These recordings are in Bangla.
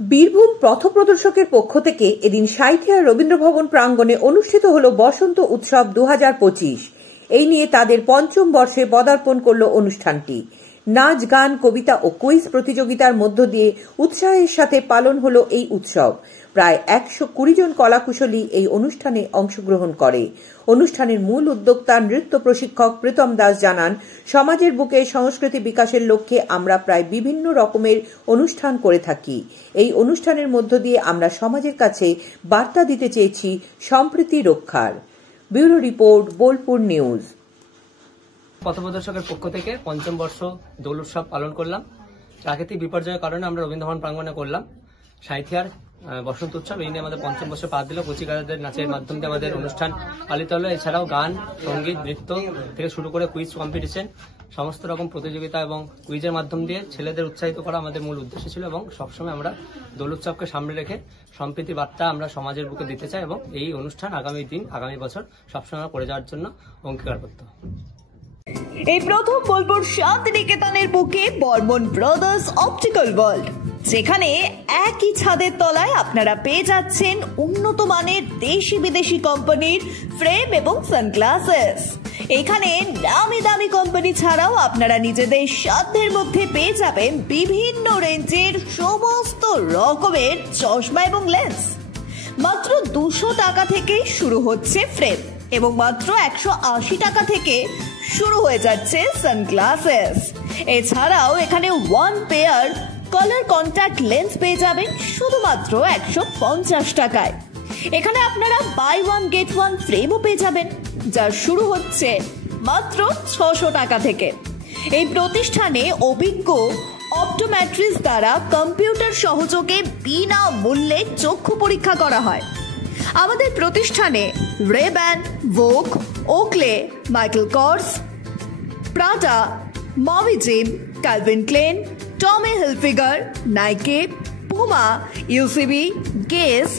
বীরভূম পথপ্রদর্শকের পক্ষ থেকে এদিন সাঁইথিয়ার রবীন্দ্রভবন প্রাঙ্গণে অনুষ্ঠিত হল বসন্ত উৎসব 2025। এই নিয়ে তাদের পঞ্চম বর্ষে পদার্পণ করল অনুষ্ঠানটি। নাচ, গান, কবিতা ও কুইজ প্রতিযোগিতার মধ্য দিয়ে উৎসাহের সাথে পালন হল এই উৎসব। প্রায় 120 জন কলাকুশলী এই অনুষ্ঠানে অংশগ্রহণ করে। অনুষ্ঠানের মূল উদ্যোক্তা নৃত্য প্রশিক্ষক প্রীতম দাস জানান, সমাজের বুকে সংস্কৃতি বিকাশের লক্ষ্যে আমরা প্রায় বিভিন্ন রকমের অনুষ্ঠান করে থাকি। এই অনুষ্ঠানের মধ্য দিয়ে আমরা সমাজের কাছে বার্তা দিতে চেয়েছি সম্প্রীতি রক্ষার। Bureau report, Bolpur news. পথপ্রদর্শকের পক্ষ থেকে পঞ্চম বর্ষ দোল উৎসব পালন করলাম। প্রাকৃতিক বিপর্যয়ের কারণে আমরা রবীন্দ্রভবন প্রাঙ্গণে করলাম সাঁইথিয়ার বসন্ত উৎসব। এই নিয়ে আমাদের পঞ্চম বর্ষে পা দিল। কচিকারদের নাচের মাধ্যমে আমাদের অনুষ্ঠান পালিত হলো। এছাড়াও গান, সঙ্গীত, নৃত্য থেকে শুরু করে কুইজ কম্পিটিশন, সমস্ত রকম প্রতিযোগিতা এবং কুইজের মাধ্যম দিয়ে ছেলেদের উৎসাহিত করা আমাদের মূল উদ্দেশ্য ছিল। এবং সবসময় আমরা দোল উৎসবকে সামনে রেখে সম্প্রীতি বার্তা আমরা সমাজের বুকে দিতে চাই এবং এই অনুষ্ঠান আগামী বছর সবসময় করে যাওয়ার জন্য অঙ্গীকারবদ্ধ। এই প্রথম বোলপুর শান্তিনিকেতনের বুকে বর্মন ব্রাদার্স অপটিক্যাল ওয়ার্ল্ড, যেখানে একই ছাদের তলায় আপনারা পেয়ে যাচ্ছেন উন্নত মানের দেশি বিদেশি কোম্পানির ফ্রেম এবং সানগ্লাসেস। এখানে নামি দামি কোম্পানি ছাড়াও আপনারা নিজেদের সাধ্যের মধ্যে পেয়ে যাবেন বিভিন্ন রেঞ্জের সমস্ত রকমের চশমা এবং লেন্স। মাত্র 200 টাকা থেকে শুরু হচ্ছে ফ্রেম এবং মাত্র 180 টাকা থেকে শুরু হয়ে যাচ্ছে সানগ্লাসেস। এছাড়াও এখানে 1 পেয়ার কালার কন্ট্যাক্ট লেন্স পেয়ে যাবেন শুধুমাত্র 150 টাকায়। এখানে আপনারা বাই 1 গেট 1 ফ্রেমও পেয়ে যাবেন, যা শুরু হচ্ছে মাত্র 600 টাকা থেকে। এই প্রতিষ্ঠানে অভিজ্ঞ অপটোমেট্রিস্ট দ্বারা কম্পিউটার সহযোগে বিনা মূল্যে চক্ষু পরীক্ষা করা হয়। আমাদের প্রতিষ্ঠানে Rayban, Vogue, Oakley, Michael Kors, Prada, মমি জিম, Calvin Klein, Tommy Hilfiger, Nike, Puma, UCB, Guess,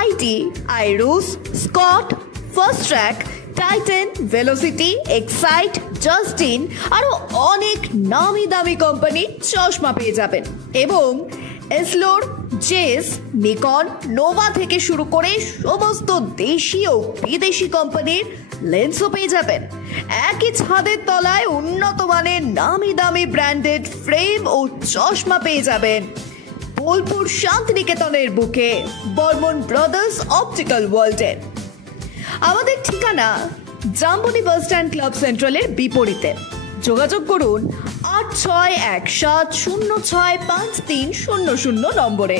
IT, আইরুস, Scott, Fastrack, Titan, Velocity, Excite, Justin আরো অনেক নামি দামি কোম্পানির চশমা পেয়ে যাবেন এবং এসলোর, জেস, নিকন, নোভা থেকে শুরু করে সমস্ত দেশি ও বিদেশি কোম্পানির লেন্সও পেয়ে যাবেন। একই ছাদের তলায় উন্নত মানের নামি দামি ব্র্যান্ডেড ফ্রেম ও চশমা পেয়ে যাবেন বোলপুর শান্তিনিকেতনের বুকে বর্মন ব্রাদার্স অপটিক্যাল ওয়ার্ল্ডে। আমাদের ঠিকানা জাম্বনি বাস স্ট্যান্ড ক্লাব সেন্ট্রালের বিপরীতে। যোগাযোগ করুন 8617065300 নম্বরে।